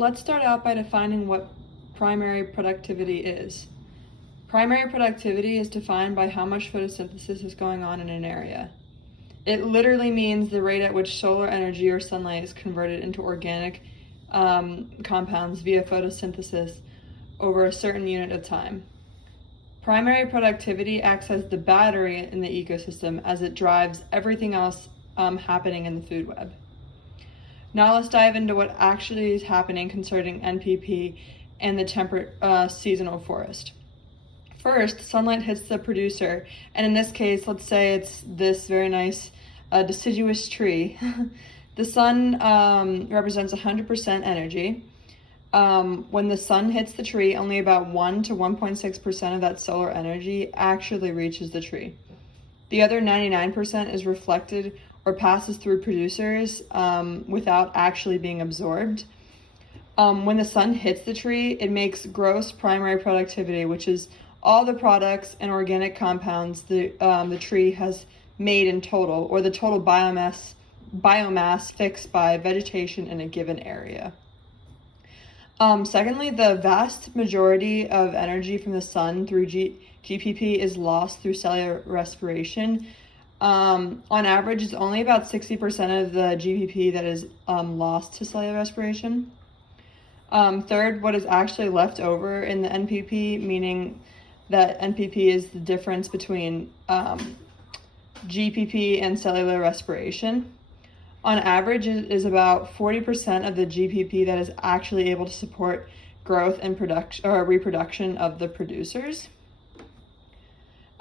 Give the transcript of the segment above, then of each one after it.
let's start out by defining what primary productivity is. Primary productivity is defined by how much photosynthesis is going on in an area. It literally means the rate at which solar energy or sunlight is converted into organic compounds via photosynthesis over a certain unit of time. Primary productivity acts as the battery in the ecosystem as it drives everything else happening in the food web. Now let's dive into what actually is happening concerning NPP and the temperate seasonal forest. First, sunlight hits the producer, and in this case, let's say it's this very nice deciduous tree. The sun represents 100% energy. When the sun hits the tree, only about 1 to 1.6% of that solar energy actually reaches the tree. The other 99% is reflected or passes through producers without actually being absorbed. When the sun hits the tree, it makes gross primary productivity, which is all the products and organic compounds the tree has made in total, or the total biomass fixed by vegetation in a given area. Secondly, the vast majority of energy from the sun through GPP is lost through cellular respiration. On average, it's only about 60% of the GPP that is lost to cellular respiration. Third, what is actually left over in the NPP, meaning that NPP is the difference between GPP and cellular respiration. On average, it is about 40% of the GPP that is actually able to support growth and production or reproduction of the producers.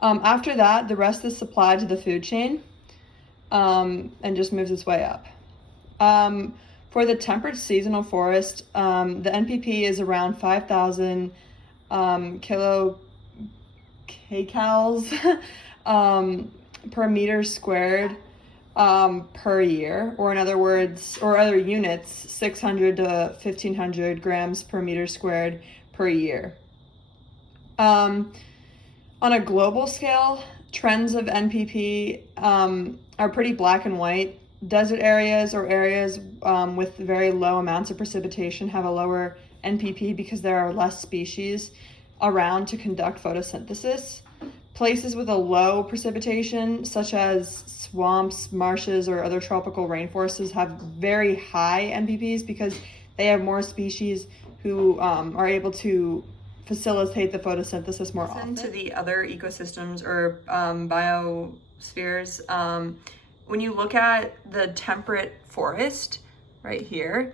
After that, the rest is supplied to the food chain and just moves its way up. For the temperate seasonal forest, the NPP is around 5,000 kilocalories per meter squared per year, or in other words, or other units, 600 to 1,500 grams per meter squared per year. On a global scale, trends of NPP are pretty black and white. Desert areas or areas with very low amounts of precipitation have a lower NPP because there are less species around to conduct photosynthesis. Places with a low precipitation, such as swamps, marshes, or other tropical rainforests, have very high NPPs because they have more species who are able to facilitate the photosynthesis more often. To the other ecosystems or biospheres, when you look at the temperate forest right here,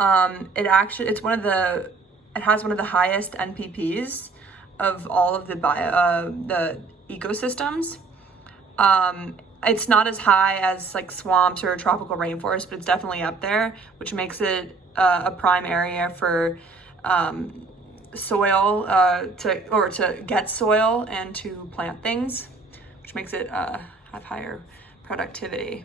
it has one of the highest NPPs of all of the ecosystems. It's not as high as like swamps or tropical rainforest, but it's definitely up there, which makes it a prime area for soil to get soil and to plant things, which makes it have higher productivity.